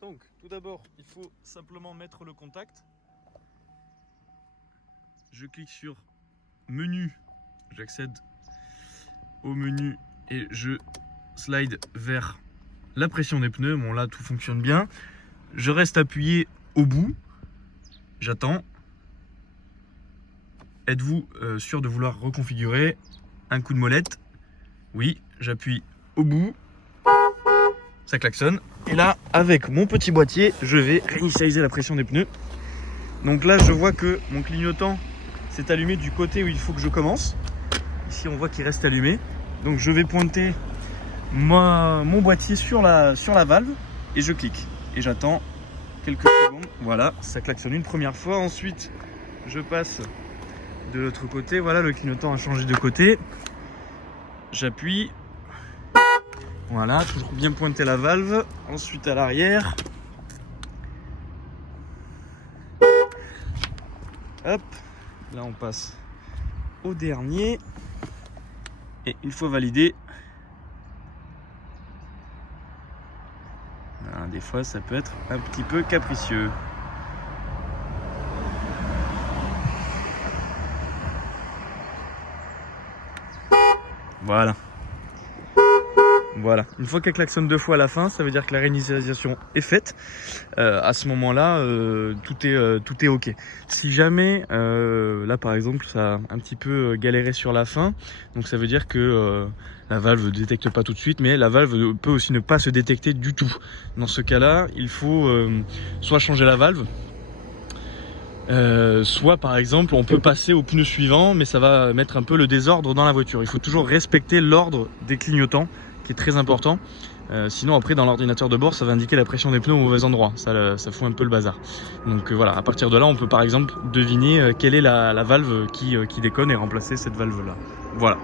Donc, tout d'abord, il faut simplement mettre le contact. Je clique sur menu, j'accède au menu et je slide vers la pression des pneus. Bon là, tout fonctionne bien. Je reste appuyé au bout, j'attends. Êtes-vous sûr de vouloir reconfigurer? Un coup de molette. Oui, j'appuie au bout. Ça klaxonne. Et là, avec mon petit boîtier, je vais réinitialiser la pression des pneus. Donc là, je vois que mon clignotant s'est allumé du côté où il faut que je commence. Ici, on voit qu'il reste allumé. Donc je vais pointer mon boîtier sur la valve et je clique. Et j'attends quelques secondes. Voilà, ça klaxonne une première fois. Ensuite, je passe de l'autre côté. Voilà, le clignotant a changé de côté. J'appuie. Voilà, toujours bien pointer la valve. Ensuite à l'arrière. Hop, là on passe au dernier. Et une fois validé, des fois ça peut être un petit peu capricieux. Voilà. Voilà, une fois qu'elle klaxonne 2 fois à la fin, ça veut dire que la réinitialisation est faite. À ce moment-là, tout est ok. Si jamais, là par exemple, ça a un petit peu galéré sur la fin, donc ça veut dire que la valve ne détecte pas tout de suite, mais la valve peut aussi ne pas se détecter du tout. Dans ce cas-là, il faut soit changer la valve, soit par exemple on peut passer au pneu suivant, mais ça va mettre un peu le désordre dans la voiture. Il faut toujours respecter l'ordre des clignotants, qui est très important. Sinon après dans l'ordinateur de bord ça va indiquer la pression des pneus au mauvais endroit, ça fout un peu le bazar. Donc voilà, à partir de là on peut par exemple deviner quelle est la valve qui déconne et remplacer cette valve là. Voilà.